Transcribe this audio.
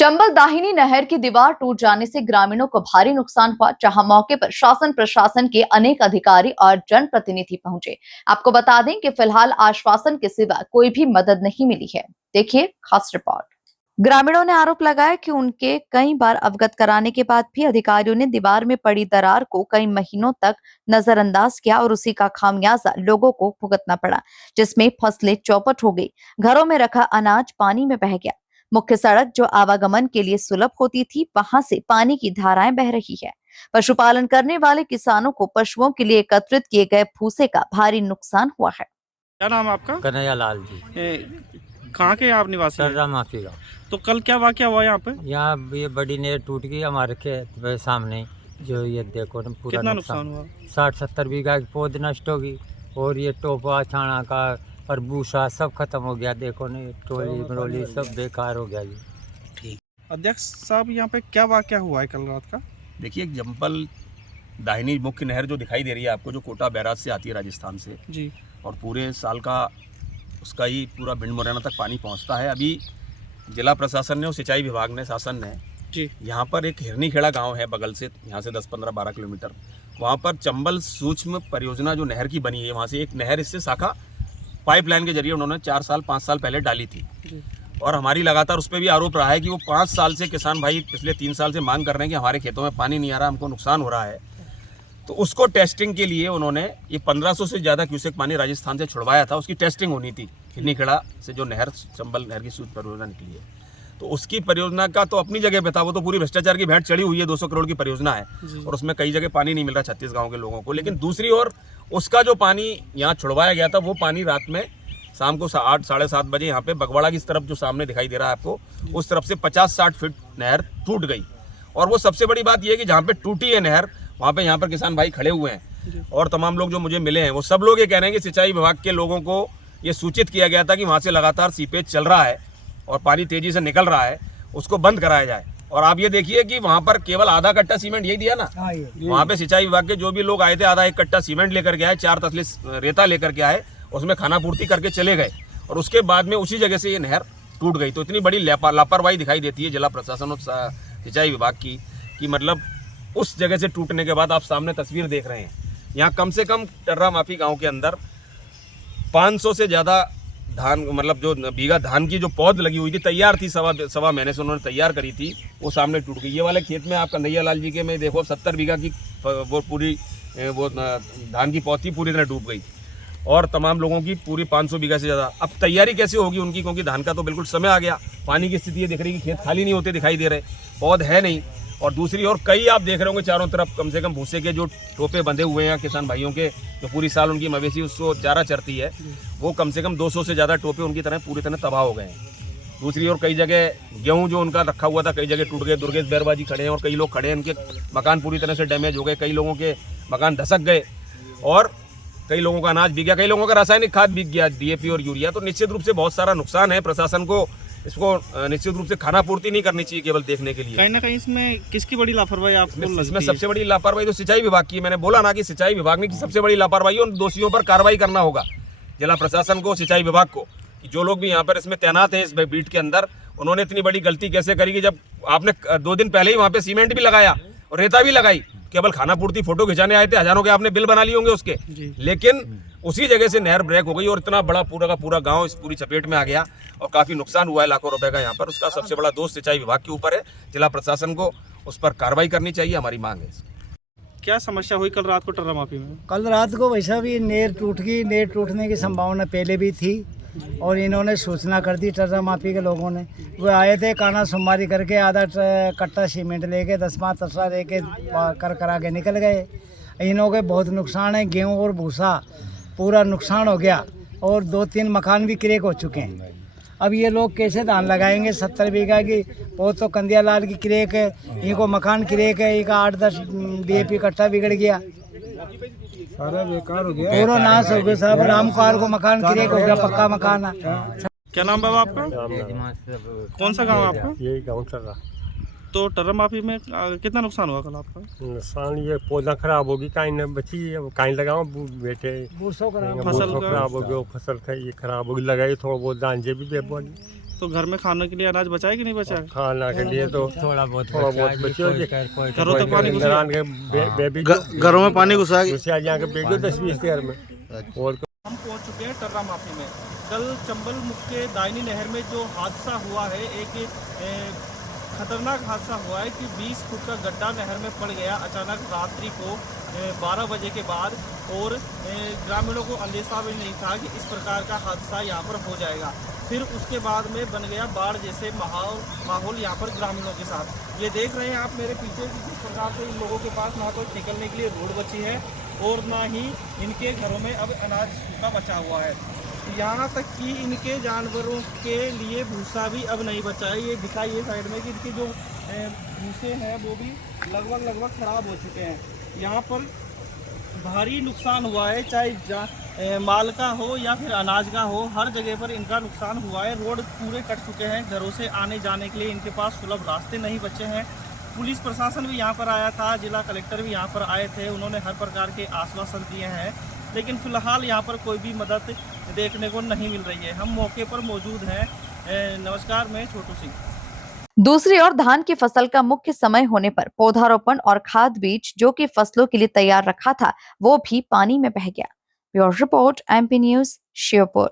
चंबल दाहिनी नहर की दीवार टूट जाने से ग्रामीणों को भारी नुकसान हुआ, जहां मौके पर शासन प्रशासन के अनेक अधिकारी और जनप्रतिनिधि पहुंचे। आपको बता दें कि फिलहाल आश्वासन के सिवा कोई भी मदद नहीं मिली है। देखिए खास रिपोर्ट। ग्रामीणों ने आरोप लगाया कि उनके कई बार अवगत कराने के बाद भी अधिकारियों ने दीवार में पड़ी दरार को कई महीनों तक नजरअंदाज किया और उसी का खामियाजा लोगों को भुगतना पड़ा, जिसमें फसलें चौपट हो गई, घरों में रखा अनाज पानी में बह गया। मुख्य सड़क जो आवागमन के लिए सुलभ होती थी, वहां से पानी की धाराएं बह रही है। पशुपालन करने वाले किसानों को पशुओं के लिए एकत्रित किए गए भूसे का भारी नुकसान हुआ है। क्या नाम है आपका? कन्हैया लाल जी। कहाँ के आप निवासी हैं? सर्रा माफी का। तो कल क्या वाकया हुआ यहाँ पे? यहाँ ये बड़ी नहर टूट गई हमारे खेत के सामने। जो ये देखो ना पूरा कितना नुकसान हुआ? 60-70 बीघा की पौध नष्ट होगी और ये टोपा छाना का और भूसा सब खत्म हो गया। देखो ना टोली मरोली सब बेकार हो गया जी। अध्यक्ष साहब, यहाँ पे क्या वाकया हुआ है कल रात का? देखिए, जम्पल दाहिनी मुख्य नहर जो दिखाई दे रही है आपको, जो कोटा बैराज से आती है राजस्थान से जी। और पूरे साल का उसका ही पूरा भिंड मुरैना तक पानी पहुंचता है। अभी जिला प्रशासन ने और सिंचाई विभाग ने, शासन ने जी, यहाँ पर एक हिरनी खेड़ा गांव है बगल से, यहाँ से 10-15-12 किलोमीटर, वहाँ पर चंबल सूक्ष्म परियोजना जो नहर की बनी है, वहाँ से एक नहर इससे शाखा पाइपलाइन के जरिए उन्होंने 4 साल 5 साल पहले डाली थी। और हमारी लगातार उस पर भी आरोप रहा है कि वो 5 साल से किसान भाई पिछले 3 साल से मांग कर रहे हैं कि हमारे खेतों में पानी नहीं आ रहा, हमको नुकसान हो रहा है। तो उसको टेस्टिंग के लिए उन्होंने ये 1500 से ज़्यादा क्यूसेक पानी राजस्थान से छुड़वाया था। उसकी टेस्टिंग होनी थी हिरनी खेड़ा से, जो नहर चंबल नहर की सूक्ष्म परियोजना निकली है। तो उसकी परियोजना का तो अपनी जगह पे था, वो तो पूरी भ्रष्टाचार की भेंट चढ़ी हुई है। 200 करोड़ की परियोजना है और उसमें कई जगह पानी नहीं मिल रहा 36 गाँव के लोगों को। लेकिन दूसरी ओर उसका जो पानी यहाँ छुड़वाया गया था, वो पानी रात में शाम को 8 साढ़े 7 बजे यहाँ पे बगवाड़ा की तरफ जो सामने दिखाई दे रहा है आपको, उस तरफ से 50-60 फीट नहर टूट गई। और वो सबसे बड़ी बात यह है कि जहाँ पे टूटी है नहर, वहाँ पे यहाँ पर किसान भाई खड़े हुए हैं और तमाम लोग जो मुझे मिले हैं, वो सब लोग ये कह रहे हैं कि सिंचाई विभाग के लोगों को ये सूचित किया गया था कि वहाँ से लगातार सीपेज चल रहा है और पानी तेजी से निकल रहा है, उसको बंद कराया जाए। और आप ये देखिए कि वहाँ पर केवल आधा कट्टा सीमेंट यही दिया ना, वहाँ पे सिंचाई विभाग के जो भी लोग आए थे, आधा 1 कट्टा सीमेंट लेकर के आए, 4 तसले रेता लेकर के आए, उसमें खाना पूर्ति करके चले गए और उसके बाद में उसी जगह से ये नहर टूट गई। तो इतनी बड़ी लापरवाही दिखाई देती है जिला प्रशासन और सिंचाई विभाग की, कि मतलब उस जगह से टूटने के बाद आप सामने तस्वीर देख रहे हैं। यहाँ कम से कम टर्रा माफी गांव के अंदर 500 से ज़्यादा धान, मतलब जो बीघा धान की जो पौध लगी हुई थी, तैयार थी, सवा महीने से उन्होंने तैयार करी थी, वो सामने टूट गई। ये वाले खेत में आप कन्हैया लाल जी के में देखो 70 बीघा की वो पूरी वो धान की पौध थी, पूरी तरह डूब गई और तमाम लोगों की पूरी 500 बीघा से ज़्यादा। अब तैयारी कैसे होगी उनकी, क्योंकि धान का तो बिल्कुल समय आ गया। पानी की स्थिति ये दिख रही है कि खेत खाली नहीं होते दिखाई दे रहे, पौध है नहीं। और दूसरी ओर कई आप देख रहे होंगे चारों तरफ कम से कम भूसे के जो टोपे बंधे हुए हैं किसान भाइयों के, जो पूरी साल उनकी मवेशी उसको चारा चरती है, वो कम से कम 200 से ज़्यादा टोपे उनकी तरह पूरी तरह तबाह हो गए हैं। दूसरी ओर कई जगह गेहूं जो उनका रखा हुआ था, कई जगह टूट गए। दुर्गेश बैरबाजी खड़े हैं और कई लोग खड़े हैं, उनके मकान पूरी तरह से डैमेज हो गए, कई लोगों के मकान धसक गए और कई लोगों का अनाज बिक गया, कई लोगों का रासायनिक खाद बिक गया, DAP और यूरिया। तो निश्चित रूप से बहुत सारा नुकसान है। प्रशासन को इसको निश्चित रूप से खाना पूर्ति नहीं करनी चाहिए केवल देखने के लिए। कहीं ना कहीं इसमें किसकी बड़ी लापरवाही आपको लगती है? इसमें सबसे बड़ी लापरवाही तो सिंचाई विभाग की है। मैंने बोला ना कि सिंचाई विभाग ने की सबसे बड़ी लापरवाही, उन दोषियों पर कार्रवाई करना होगा, जिला प्रशासन को, सिंचाई विभाग को, कि जो लोग भी यहाँ पर इसमें तैनात हैं इस बीट के अंदर, उन्होंने इतनी बड़ी गलती कैसे करी कि जब आपने 2 दिन पहले ही वहाँ पे सीमेंट भी लगाया और रेता भी लगाई, केवल खाना पूर्ति फोटो खिंचाने आए थे, हजारों के आपने बिल बना लिए होंगे उसके, लेकिन उसी जगह से नहर ब्रेक हो गई और इतना बड़ा पूरा का पूरा गांव इस पूरी चपेट में आ गया और काफी नुकसान हुआ है लाखों रुपए का यहाँ पर। उसका सबसे बड़ा दोष सिंचाई विभाग के ऊपर है। जिला प्रशासन को उस पर कार्रवाई करनी चाहिए, हमारी मांग है। क्या समस्या हुई कल रात को टर्रा माफी में? कल रात को वैसा भी नहर टूट गई। नहर टूटने की संभावना पहले भी थी और इन्होंने सूचना कर दी टर्रा माफी के लोगों ने। वो आए थे काना सुमारी करके, आधा कट्टा सीमेंट लेके 10 तसला लेके करा के निकल गए। इन्हों के बहुत नुकसान है, गेहूँ और भूसा पूरा नुकसान हो गया और 2-3 मकान भी क्रैक हो चुके हैं। अब ये लोग कैसे धान लगाएंगे? 70 बीघा की वो तो कंदिया लाल की क्रैक है, इनको मकान क्रैक है, इनका 8-10 DAP कट्टा बिगड़ गया, सारा बेकार हो गया, पूरा नाश हो गया साहब। रामकार को मकान क्रैक हो गया, पक्का मकान है। क्या नाम बाबा आपका? कौन सा गाँव है आपका? यही गाँव चल रहा। तो टर्रा माफी में कितना नुकसान हुआ कल आपका? नुकसान ये पौधा खराब होगी, कहीं न बची, कहीं लगाओ बेटे बूसो खराब, फसल खराब हो गया, फसल ये खराब होगी, लगाई थोड़ा बहुत दान जे भी तो घर में खाने के लिए अनाज बचा है कि नहीं बचा है? खाना के लिए तो थोड़ा बहुत थोड़ा बचा बहुत है जी, बच्चे हो कोई जी। कर कोई घरों तक पानी घुस गया? बेबी घरों में पानी घुसा गया। दूसरे यहाँ के बेबी 10-20 घर में और हम पहुंच चुके हैं टर्रा माफी में। कल चंबल मुख के दायनी नहर में जो हादसा हुआ है, एक खतरनाक हादसा हुआ है कि 20 फुट का गड्ढा नहर में पड़ गया अचानक रात्रि को 12 बजे के बाद। और ग्रामीणों को अंदेशा भी नहीं था कि इस प्रकार का हादसा यहाँ पर हो जाएगा। फिर उसके बाद में बन गया बाढ़ जैसे माहौल यहाँ पर ग्रामीणों के साथ। ये देख रहे हैं आप मेरे पीछे कि किस प्रकार से इन लोगों के पास ना तो निकलने के लिए रोड बची है और ना ही इनके घरों में अब अनाज सूखा बचा हुआ है। यहाँ तक कि इनके जानवरों के लिए भूसा भी अब नहीं बचा है। ये दिखाइए साइड में कि इनके जो भूसे हैं वो भी लगभग ख़राब हो चुके हैं। यहाँ पर भारी नुकसान हुआ है, चाहे माल का हो या फिर अनाज का हो, हर जगह पर इनका नुकसान हुआ है। रोड पूरे कट चुके हैं, घरों से आने जाने के लिए इनके पास सुलभ रास्ते नहीं बचे हैं। पुलिस प्रशासन भी यहाँ पर आया था, जिला कलेक्टर भी यहाँ पर आए थे, उन्होंने हर प्रकार के आश्वासन दिए हैं, लेकिन फिलहाल यहाँ पर कोई भी मदद देखने को नहीं मिल रही है। हम मौके पर मौजूद हैं। नमस्कार, मैं छोटू सिंह। दूसरी ओर धान की फसल का मुख्य समय होने पर पौधारोपण और खाद बीज जो कि फसलों के लिए तैयार रखा था वो भी पानी में बह गया। Bureau report, MP news, Sheopur.